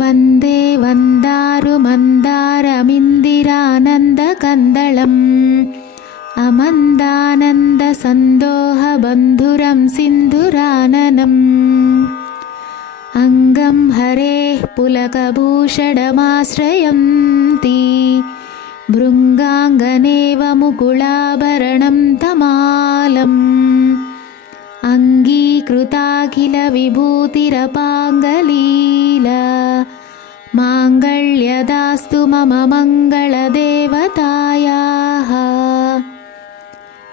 वन्दे वन्दारुमन्दारमिन्दिरानन्दकन्दळम् अमन्दानन्दसन्दोहबन्धुरं सिन्धुराननम् अङ्गं हरेः पुलकभूषणमाश्रयन्ति भृङ्गाङ्गनेव मुकुलाभरणं तमालम् अङ्गीकृताखिलविभूतिरपाङ्गलीला मम मङ्गलदेवतायाः।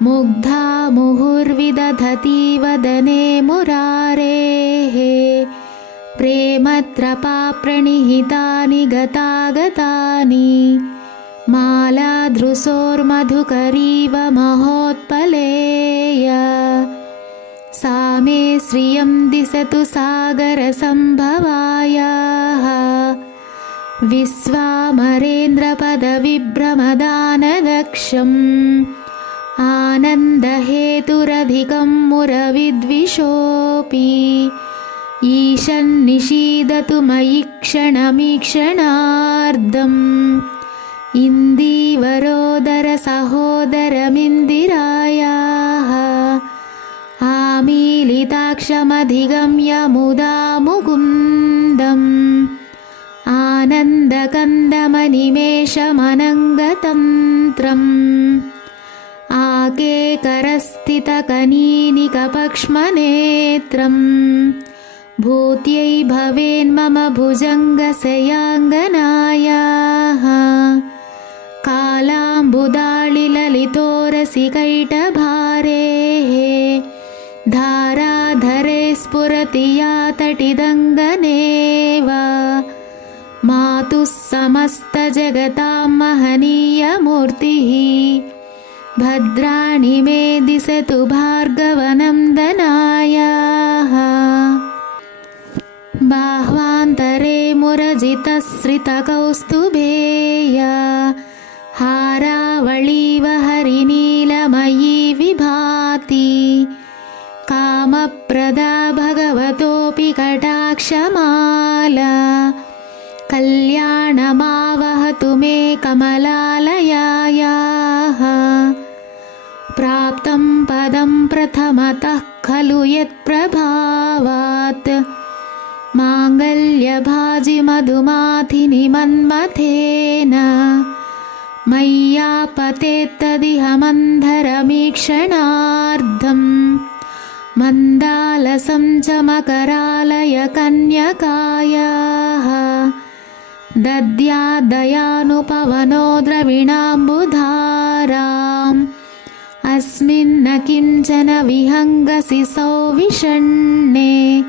मुग्धा मुहुर्विदधती वदने मुरारेः। प्रेमत्रपाप्रणिहितानि गतागतानि। मालाधृसोर्मधुकरीव महोत्पलेय। सा मे श्रियं दिशतु सागरसम्भवायाः विश्वामरेन्द्रपदविभ्रमदानदक्षम्। आनन्दहेतुरधिकं मुरविद्विषोऽपि। ईशन्निषीदतु मयि क्षणमीक्षणार्धम्। इन्दीवरोदरसहोदरमिन्दिरायाः आमीलिताक्षमधिगम्य मुदा आनन्दकन्दमनिमेषमनङ्गतन्त्रम् आकेकरस्थितकनीनिकपक्ष्मनेत्रम् भूत्यै भवेन्मम भुजङ्गसयाङ्गनायाः। कालाम्बुदाळिललितोरसिकैटभारेः। धाराधरे स्फुरति या तटिदङ्गनेव समस्तजगतां महनीयमूर्तिः। भद्राणि मे दिशतु भार्गवनन्दनायाः। बाह्वान्तरे मुरजितश्रितकौस्तुभेय हारावळीव हरिनीलमयी विभाति। कामप्रदा भगवतोऽपि कटाक्षमाला। कल्याणमावहतु मे कमलालयायाः। प्राप्तं पदं प्रथमतः खलु यत्प्रभावात् माङ्गल्यभाजिमधुमाथिनि मन्मथेन मय्यापतेत्तदिह मन्धरमीक्षणार्धम् मन्दालसं च मकरालय कन्यकायाः दद्यादयानुपवनो द्रविणाम्बुधाराम्। अस्मिन्न किञ्चन विहङ्गसि सौविषण्णे।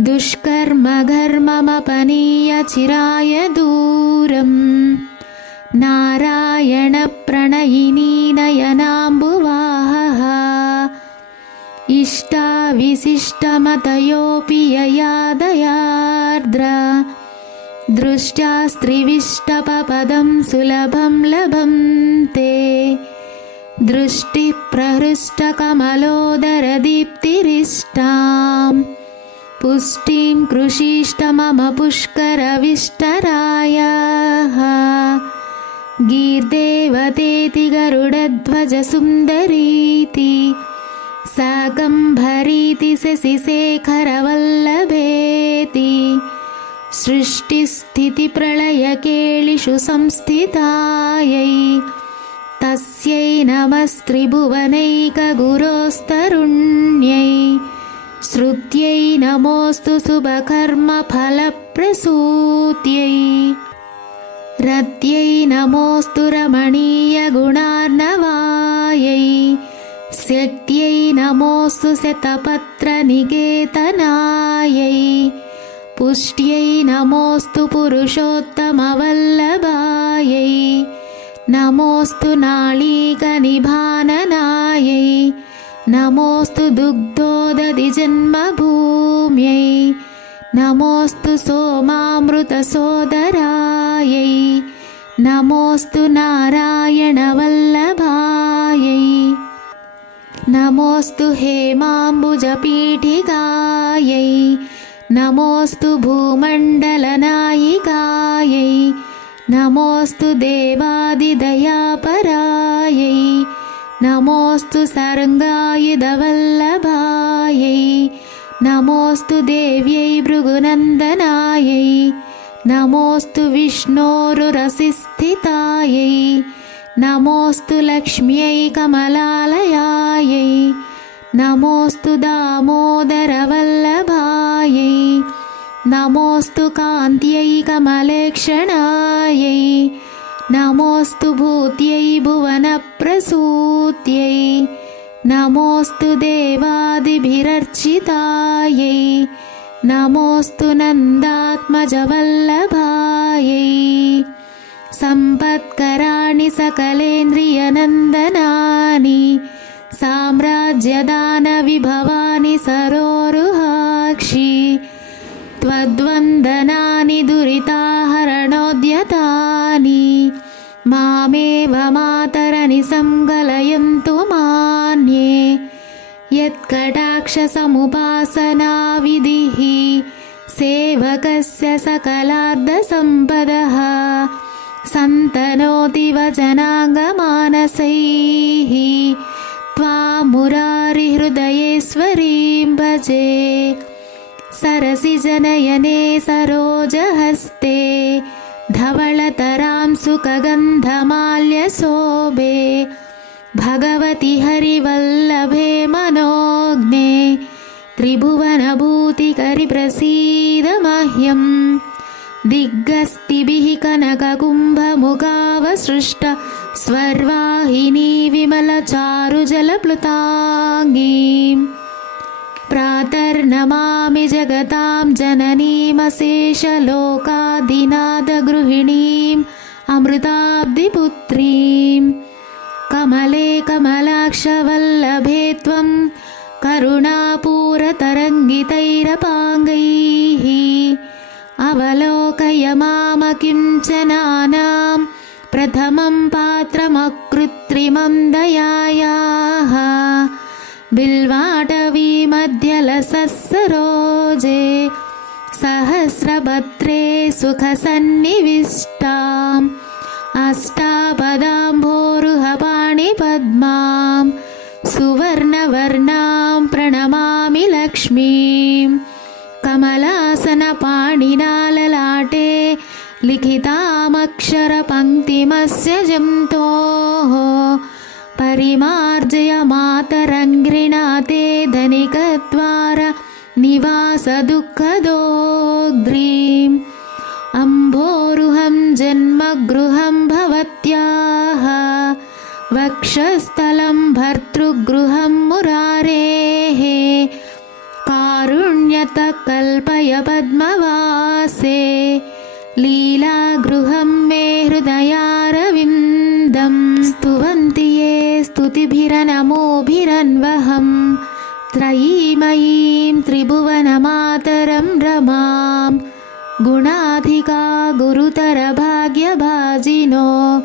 दुष्कर्मघर्ममपनीय चिराय दूरम्। नारायणप्रणयिनी नयनाम्बुवाहः। इष्टाविशिष्टमतयोऽपि ययादयार्द्र दृष्ट्या स्त्रिविष्टपपदं सुलभं लभन्ते दृष्टिप्रहृष्टकमलोदरदीप्तिरिष्टाम् पुष्टिं कृषिष्ट मम पुष्करविष्टरायाः। गीर्देवतेति गरुडध्वजसुन्दरीति। साकम्भरीति शशिशेखरवल्लभेति सृष्टिस्थितिप्रलयकेलिषु संस्थितायै तस्यै नमस्त्रिभुवनैकगुरोस्तरुण्यै श्रुत्यै नमोऽस्तु शुभकर्मफलप्रसूत्यै रत्यै नमोऽस्तु रमणीयगुणार्णवायै स्यत्यै नमोऽस्तु शतपत्रनिकेतनायै पुष्ट्यै नमोऽस्तु पुरुषोत्तमवल्लभायै नमोऽस्तु नाळीकनिभाननायै नमोऽस्तु दुग्धोदधिजन्मभूम्यै नमोऽस्तु सोमामृतसोदरायै नमोऽस्तु नारायणवल्लभायै नमोऽस्तु हेमाम्बुजपीठिकायै नमोऽस्तु भूमण्डलनायिकायै नमोऽस्तु देवादिदयापरायै नमोऽस्तु सर्गायुधवल्लभायै नमोऽस्तु देव्यै भृगुनन्दनायै नमोऽस्तु विष्णोरुरसिस्थितायै नमोऽस्तु लक्ष्म्यै कमलालयायै नमोऽस्तु दामोदरवल्लभायै नमोऽस्तु कान्त्यै कमलेक्षणायै नमोऽस्तु भूत्यै भुवनप्रसूत्यै नमोऽस्तु देवादिभिरर्चितायै नमोऽस्तु नन्दात्मजवल्लभायै सम्पत्कराणि सकलेन्द्रियनन्दनानि साम्राज्यदानविभवानि सरोरुहाक्षि त्वद्वन्दनानि दुरिताहरणोद्यतानि मामेव मातरनि सङ्गलयन्तु मान्ये यत्कटाक्षसमुपासनाविधिः सेवकस्य सकलार्धसम्पदः सन्तनोति वचनाङ्गमानसैः त्वामुरारिहृदयेश्वरीं भजे। सरसिजनयने सरोजहस्ते। धवळतरां सुखगन्धमाल्यशोभे। भगवति हरिवल्लभे मनोज्ञे। त्रिभुवनभूतिकरिप्रसीद मह्यम् दिग्गस्तिभिः कनककुम्भमुखावसृष्ट स्वर्वाहिनी विमलचारुजलप्लुताङ्गीम् प्रातर्नमामि जगतां जननीमशेषलोकादिनादगृहिणीम् अमृताब्धिपुत्रीम् कमले कमलाक्षवल्लभे त्वं करुणापूरतरङ्गितैरपाङ्गैः अवलोकय मामकिञ्चनानां प्रथमं पात्रमकृत्रिमं दयायाः बिल्वाटवीमध्यलसः सरोजे सहस्रभद्रे सुखसन्निविष्टाम् अष्टापदाम्भोरुहपाणिपद्मां सुवर्णवर्णां प्रणमामि लक्ष्मीं कमलासनपाणिनाललाटे लिखितामक्षरपङ्क्तिमस्य जन्तोः परिमार्जय मातरङ्घ्रिणाते धनिकद्वार निवासदुःखदोग्ध्रीम् अम्भोरुहं जन्मगृहं भवत्याः वक्षस्थलं भर्तृगृहं मुरारेः कारुण्यतः कल्पय पद्मवासे स्तुतिभिरनमोभिरन्वहं त्रयीमयीं त्रिभुवनमातरं रमाम्। गुणाधिका गुरुतरभाग्यभाजिनो।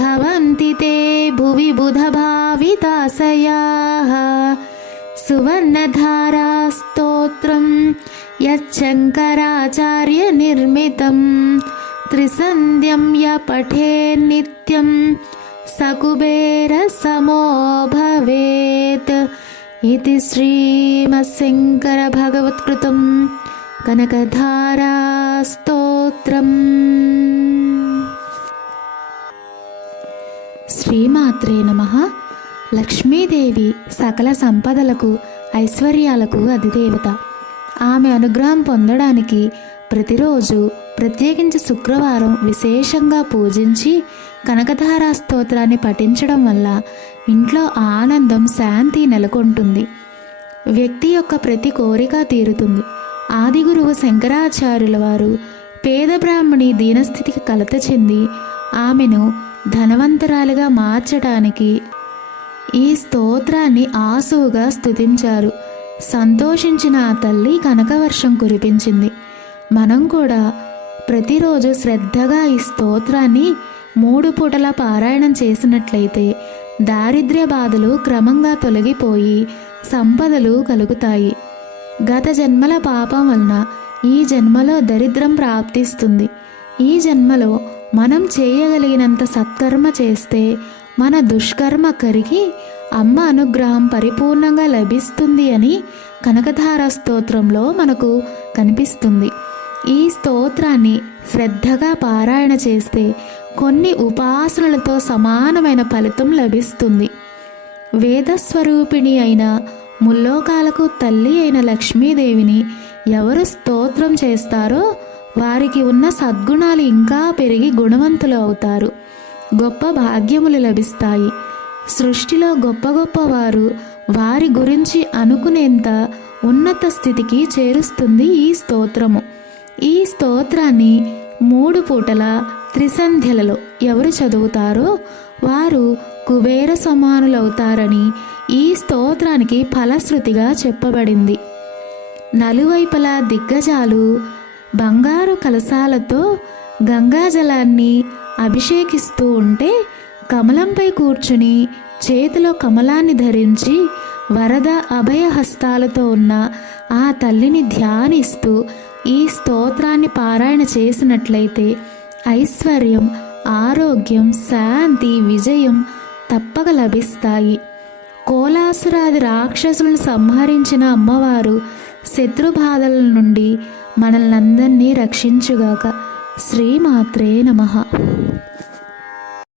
भवन्ति ते भुवि बुधभाविताशयाः। सुवर्णधारास्तोत्रं यच्शङ्कराचार्यनिर्मितं त्रिसन्ध्यं य पठेन्नित्यं स कुबेरसमो भवेत् इति श्रीमत्शङ्करभगवत्कृतम् కనకధారాస్తోత్రం శ్రీమాత్రే నమ లక్ష్మీదేవి సకల సంపదలకు ఐశ్వర్యాలకు అధిదేవత ఆమె అనుగ్రహం పొందడానికి ప్రతిరోజు ప్రత్యేకించి శుక్రవారం విశేషంగా పూజించి కనకధారా స్తోత్రాన్ని పఠించడం వల్ల ఇంట్లో ఆనందం శాంతి నెలకొంటుంది. వ్యక్తి యొక్క ప్రతి కోరిక తీరుతుంది. ఆది గురువు శంకరాచార్యుల వారు పేద బ్రాహ్మణి దీనస్థితికి కలత చెంది ఆమెను ధనవంతరాలుగా మార్చడానికి ఈ స్తోత్రాన్ని ఆసువుగా స్థుతించారు సంతోషించిన ఆ తల్లి కనకవర్షం కురిపించింది. మనం కూడా ప్రతిరోజు శ్రద్ధగా ఈ స్తోత్రాన్ని మూడు పూటల పారాయణం చేసినట్లయితే దారిద్ర్య బాధలు క్రమంగా తొలగిపోయి సంపదలు కలుగుతాయి. గత జన్మల పాపం వలన ఈ జన్మలో దరిద్రం ప్రాప్తిస్తుంది. ఈ జన్మలో మనం చేయగలిగినంత సత్కర్మ చేస్తే మన దుష్కర్మ కరిగి అమ్మ అనుగ్రహం పరిపూర్ణంగా లభిస్తుంది అని కనకధార స్తోత్రంలో మనకు కనిపిస్తుంది. ఈ స్తోత్రాన్ని శ్రద్ధగా పారాయణ చేస్తే కొన్ని ఉపాసనలతో సమానమైన ఫలితం లభిస్తుంది. వేదస్వరూపిణి అయిన ముల్లోకాలకు తల్లి అయిన లక్ష్మీదేవిని ఎవరు స్తోత్రం చేస్తారో వారికి ఉన్న సద్గుణాలు ఇంకా పెరిగి గుణవంతులు అవుతారు. గొప్ప భాగ్యములు లభిస్తాయి. సృష్టిలో గొప్ప గొప్ప వారు వారి గురించి అనుకునేంత ఉన్నత స్థితికి చేరుస్తుంది ఈ స్తోత్రము. ఈ స్తోత్రాన్ని మూడు పూటల త్రిసంధ్యలలో ఎవరు చదువుతారో వారు కుబేర సమానులవుతారని ఈ స్తోత్రానికి ఫలశ్రుతిగా చెప్పబడింది. నలువైపులా దిగ్గజాలు బంగారు కలశాలతో గంగాజలాన్ని అభిషేకిస్తూ ఉంటే కమలంపై కూర్చుని చేతిలో కమలాన్ని ధరించి వరద అభయ హస్తాలతో ఉన్న ఆ తల్లిని ధ్యానిస్తూ ఈ స్తోత్రాన్ని పారాయణ చేసినట్లయితే ఐశ్వర్యం ఆరోగ్యం శాంతి విజయం తప్పక లభిస్తాయి. కోలాసురాది రాక్షసులను సంహరించిన అమ్మవారు శత్రుబాధల నుండి మనల్నందరినీ రక్షించుగాక. శ్రీమాత్రే నమః.